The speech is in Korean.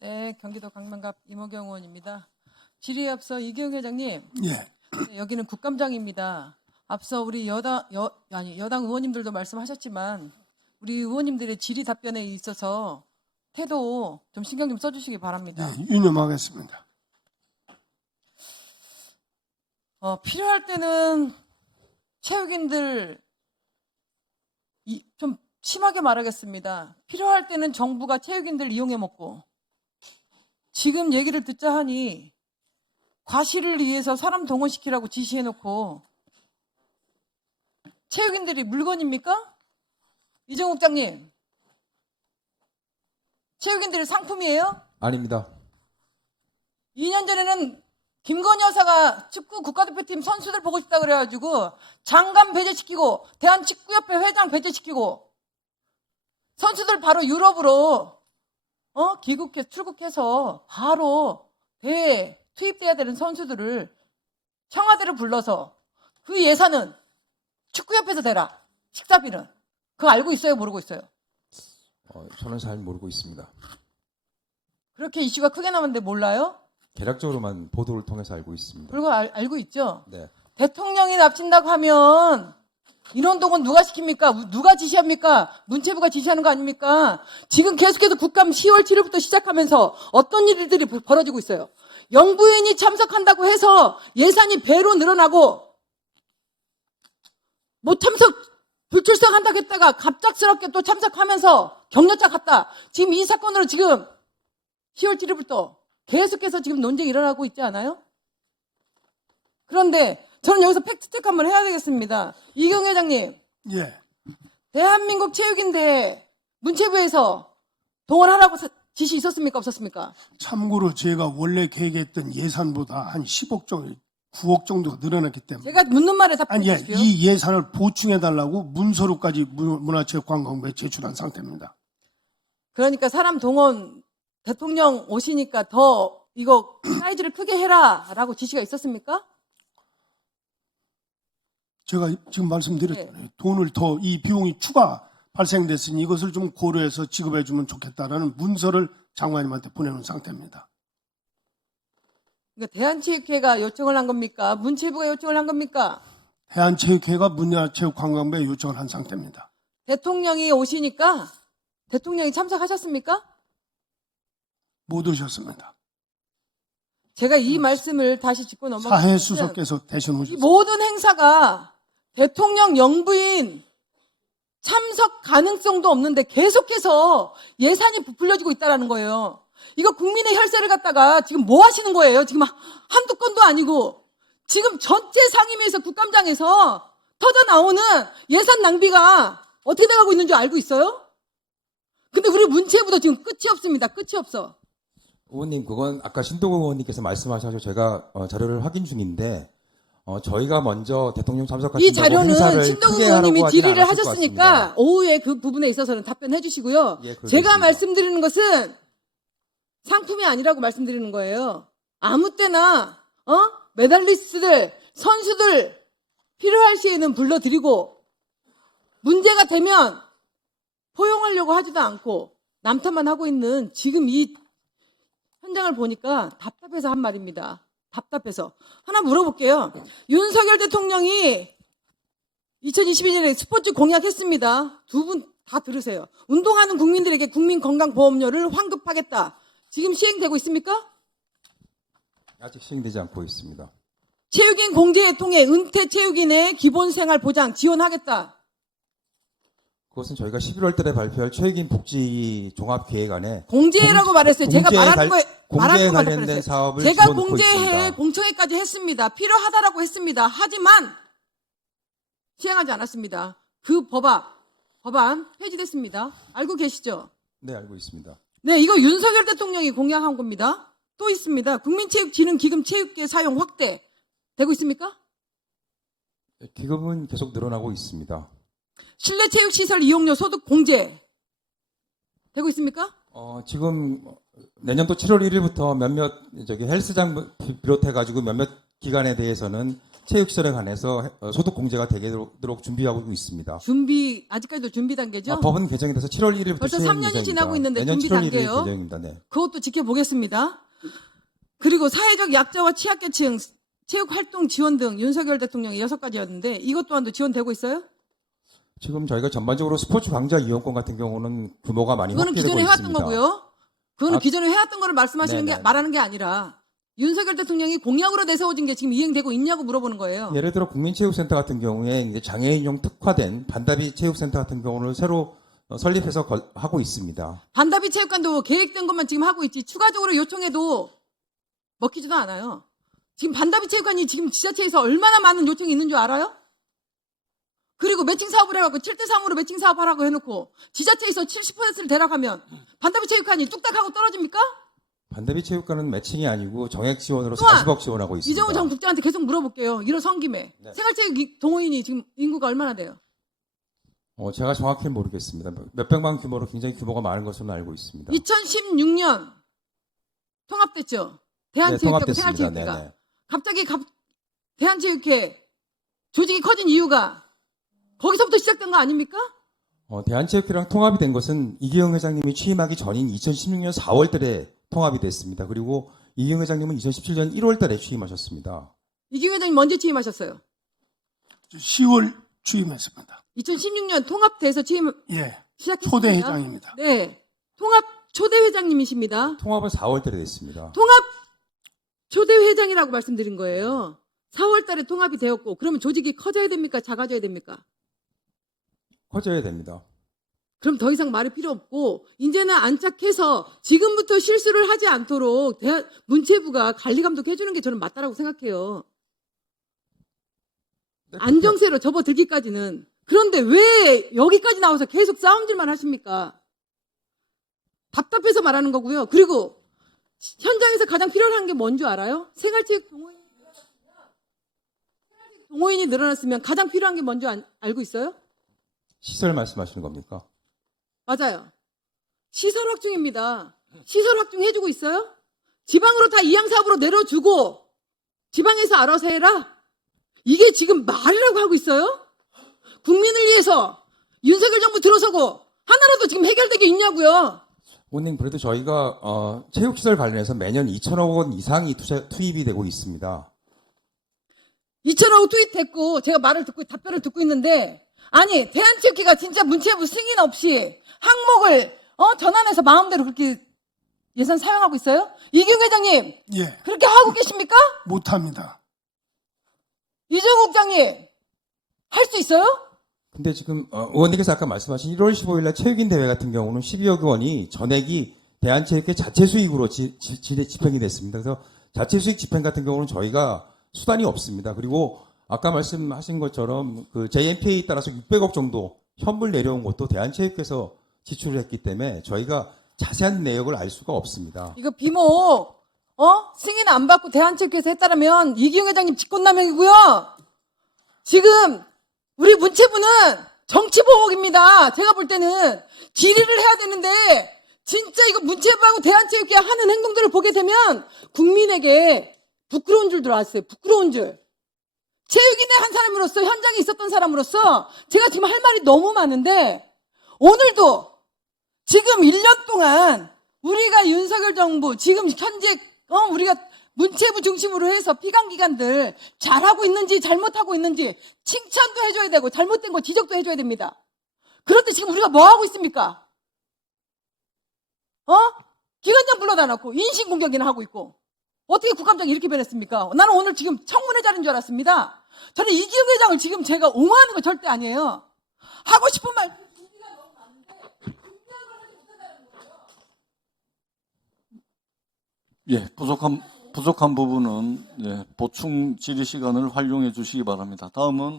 네, 경기도 강남갑 이모경 의원입니다. 질의에 앞서 이기영 회장님, 예. 네, 여기는 국감장입니다. 앞서 우리 여당 의원님들도 말씀하셨지만 우리 의원님들의 질의 답변에 있어서 태도 좀 신경 좀 써주시기 바랍니다. 네, 유념하겠습니다. 필요할 때는 체육인들 좀 심하게 말하겠습니다. 필요할 때는 정부가 체육인들 이용해 먹고 지금 얘기를 듣자 하니 과실을 위해서 사람 동원시키라고 지시해놓고 체육인들이 물건입니까? 이정욱 국장님, 체육인들이 상품이에요? 아닙니다. 2년 전에는 김건희 여사가 축구 국가대표팀 선수들 보고 싶다 그래가지고 장관 배제시키고 대한축구협회 회장 배제시키고 선수들 바로 유럽으로 출국해서 바로 대회에 투입돼야 되는 선수들을 청와대를 불러서 그 예산은 축구협회에서 대라. 식사비는. 그거 알고 있어요? 모르고 있어요? 저는 잘 모르고 있습니다. 그렇게 이슈가 크게 나왔는데 몰라요? 개략적으로만 보도를 통해서 알고 있습니다. 그리고 알고 있죠? 네. 대통령이 납친다고 하면 인원동원 누가 시킵니까? 누가 지시합니까? 문체부가 지시하는 거 아닙니까? 지금 계속해서 국감 10월 7일부터 시작하면서 어떤 일들이 벌어지고 있어요. 영부인이 참석한다고 해서 예산이 배로 늘어나고 못 참석, 불출석한다고 했다가 갑작스럽게 또 참석하면서 격려자 갔다. 지금 이 사건으로 지금 10월 7일부터 계속해서 지금 논쟁이 일어나고 있지 않아요? 그런데 저는 여기서 팩트체크 한번 해야 되겠습니다. 이경 회장님, 예. 대한민국 체육인대 문체부에서 동원하라고 지시 있었습니까? 없었습니까? 참고로 제가 원래 계획했던 예산보다 한 10억 정도, 9억 정도가 늘어났기 때문에 제가 묻는 말에 답변해 아니, 예, 주십시오. 이 예산을 보충해달라고 문서로까지 문화체육관광부에 제출한 상태입니다. 그러니까 사람 동원 대통령 오시니까 더 이거 사이즈를 크게 해라라고 지시가 있었습니까? 제가 지금 말씀드렸잖아요. 돈을 더 이 비용이 추가 발생됐으니 이것을 좀 고려해서 지급해주면 좋겠다라는 문서를 장관님한테 보내놓은 상태입니다. 그러니까 대한체육회가 요청을 한 겁니까? 문체부가 요청을 한 겁니까? 대한체육회가 문화체육관광부에 요청을 한 상태입니다. 대통령이 오시니까 대통령이 참석하셨습니까? 못 오셨습니다. 제가 이 말씀을 다시 짚고 넘어가면 사회수석께서 대신 이 오셨습니다. 모든 행사가 대통령 영부인 참석 가능성도 없는데 계속해서 예산이 부풀려지고 있다는 거예요. 이거 국민의 혈세를 갖다가 지금 뭐 하시는 거예요? 지금 한두 건도 아니고 지금 전체 상임위에서 국감장에서 터져 나오는 예산 낭비가 어떻게 돼가고 있는 줄 알고 있어요? 근데 우리 문체부도 지금 끝이 없습니다. 끝이 없어. 의원님, 그건 아까 신동욱 의원님께서 말씀하셔서 제가 자료를 확인 중인데 저희가 먼저 대통령 이 참석하신다고 자료는 행사를 신동욱 크게 하라고 의원님이 하진 질의를 않았을 것 하셨으니까 같습니다. 오후에 그 부분에 있어서는 답변해 주시고요. 예, 그러겠습니다. 제가 말씀드리는 것은 상품이 아니라고 말씀드리는 거예요. 아무 때나 메달리스트들, 선수들 필요할 시에는 불러드리고 문제가 되면 포용하려고 하지도 않고 남탓만 하고 있는 지금 이 현장을 보니까 답답해서 한 말입니다. 답답해서. 하나 물어볼게요. 윤석열 대통령이 2022년에 스포츠 공약했습니다. 두 분 다 들으세요. 운동하는 국민들에게 국민건강보험료를 환급하겠다. 지금 시행되고 있습니까? 아직 시행되지 않고 있습니다. 체육인 공제에 통해 은퇴 체육인의 기본생활 보장 지원하겠다. 그것은 저희가 11월 달에 발표할 체육인 복지 종합계획안에 공제라고 말했어요. 제가 말하는 거에 공제에 말하는 관련된 거에 사업을 제가 집어넣고 공제해 있습니다. 공청회까지 했습니다. 필요하다라고 했습니다. 하지만 시행하지 않았습니다. 그 법안 폐지됐습니다. 알고 계시죠? 네, 알고 있습니다. 네, 이거 윤석열 대통령이 공약한 겁니다. 또 있습니다. 국민체육진흥기금 체육계 사용 확대 되고 있습니까? 기금은 계속 늘어나고 있습니다. 실내체육시설 이용료 소득 공제 되고 있습니까? 지금 내년도 7월 1일부터 몇몇 헬스장 비롯해가지고 몇몇 기관에 대해서는 체육시설에 관해서 소득 공제가 되도록 준비하고 있습니다. 아직까지도 준비 단계죠? 법은 개정이 돼서 7월 1일부터 벌써 시행 3년이 예정입니다. 지나고 있는데 내년 준비 7월 1일 단계예요? 개정입니다. 네. 그것도 지켜보겠습니다. 그리고 사회적 약자와 취약계층 체육활동 지원 등 윤석열 대통령이 6가지였는데 이것 또한도 지원되고 있어요? 지금 저희가 전반적으로 스포츠 광자 이용권 같은 경우는 규모가 많이 그거는 확대되고 기존에 해왔던 있습니다. 거고요. 그거는 아, 기존에 해왔던 거를 말씀하시는 게 네네. 말하는 게 아니라 윤석열 대통령이 공약으로 내세워진 게 지금 이행되고 있냐고 물어보는 거예요. 예를 들어 국민체육센터 같은 경우에 이제 장애인용 특화된 반다비 체육센터 같은 경우는 새로 설립해서 하고 있습니다. 반다비 체육관도 계획된 것만 지금 하고 있지 추가적으로 요청해도 먹히지도 않아요. 지금 반다비 체육관이 지금 지자체에서 얼마나 많은 요청이 있는 줄 알아요? 그리고 매칭 사업을 해갖고 7대3으로 매칭 사업 하라고 해놓고 지자체에서 70%를 대락하면 반다비 체육관이 뚝딱하고 떨어집니까? 반다비 체육관은 매칭이 아니고 정액 지원으로 또한 40억 지원하고 있습니다. 이정우 전 국장한테 계속 물어볼게요. 일어선 김에. 네. 생활체육 동호인이 지금 인구가 얼마나 돼요? 제가 정확히 모르겠습니다. 몇백만 규모로 굉장히 규모가 많은 것으로 알고 있습니다. 2016년 통합됐죠? 네, 대한체육회하고 통합됐습니다. 생활체육회가. 네네. 갑자기 대한체육회 조직이 커진 이유가 거기서부터 시작된 거 아닙니까? 대한체육회랑 통합이 된 것은 이기영 회장님이 취임하기 전인 2016년 4월 달에 통합이 됐습니다. 그리고 이기영 회장님은 2017년 1월 달에 취임하셨습니다. 이기영 회장님 먼저 취임하셨어요. 10월 취임했습니다. 2016년 통합돼서 취임 예. 시작했습니다. 초대 회장입니다. 네. 통합 초대 회장님이십니다. 통합은 4월 달에 됐습니다. 통합 초대 회장이라고 말씀드린 거예요. 4월 달에 통합이 되었고 그러면 조직이 커져야 됩니까? 작아져야 됩니까? 커져야 됩니다. 그럼 더 이상 말이 필요 없고 이제는 안착해서 지금부터 실수를 하지 않도록 문체부가 관리 감독해 주는 게 저는 맞다라고 생각해요. 안정세로 접어들기까지는. 그런데 왜 여기까지 나와서 계속 싸움질만 하십니까? 답답해서 말하는 거고요. 그리고 현장에서 가장 필요한 게 뭔 줄 알아요? 생활체육 동호인이 늘어났으면 가장 필요한 게 뭔 줄 알고 있어요? 시설 말씀하시는 겁니까? 맞아요. 시설 확충입니다. 시설 확충 해주고 있어요? 지방으로 다 이양사업으로 내려주고 지방에서 알아서 해라? 이게 지금 말이라고 하고 있어요? 국민을 위해서 윤석열 정부 들어서고 하나라도 지금 해결되게 있냐고요? 의원님, 그래도 저희가 체육시설 관련해서 매년 2천억 원 이상이 투입이 되고 있습니다. 2천억 투입됐고 제가 말을 듣고 답변을 듣고 있는데 아니 대한체육회가 진짜 문체부 승인 없이 항목을 전환해서 마음대로 그렇게 예산 사용하고 있어요? 이경 회장님 예. 그렇게 하고 계십니까? 못합니다. 이정우 국장님 할 수 있어요? 근데 지금 의원님께서 아까 말씀하신 1월 15일 날 체육인 대회 같은 경우는 12억 원이 전액이 대한체육회 자체 수익으로 집행이 됐습니다. 그래서 자체 수익 집행 같은 경우는 저희가 수단이 없습니다. 그리고 아까 말씀하신 것처럼 그 JMPA에 따라서 600억 정도 현물 내려온 것도 대한체육회에서 지출을 했기 때문에 저희가 자세한 내역을 알 수가 없습니다. 이거 비목 승인 안 받고 대한체육회에서 했다라면 이기용 회장님 직권남용이고요. 지금 우리 문체부는 정치보복입니다. 제가 볼 때는 질의를 해야 되는데 진짜 이거 문체부하고 대한체육회 하는 행동들을 보게 되면 국민에게 부끄러운 줄 들어왔어요. 부끄러운 줄. 체육인의 한 사람으로서 현장에 있었던 사람으로서 제가 지금 할 말이 너무 많은데 오늘도 지금 1년 동안 우리가 윤석열 정부 지금 현재 우리가 문체부 중심으로 해서 피감기관들 잘하고 있는지 잘못하고 있는지 칭찬도 해줘야 되고 잘못된 거 지적도 해줘야 됩니다. 그런데 지금 우리가 뭐 하고 있습니까? 기관장 불러다 놓고 인신공격이나 하고 있고 어떻게 국감장이 이렇게 변했습니까? 나는 오늘 지금 청문회 자리인 줄 알았습니다. 저는 이기영 회장을 지금 제가 옹호하는 거 절대 아니에요. 하고 싶은 말 예, 부족한 부분은 보충 질의 시간을 활용해 주시기 바랍니다. 다음은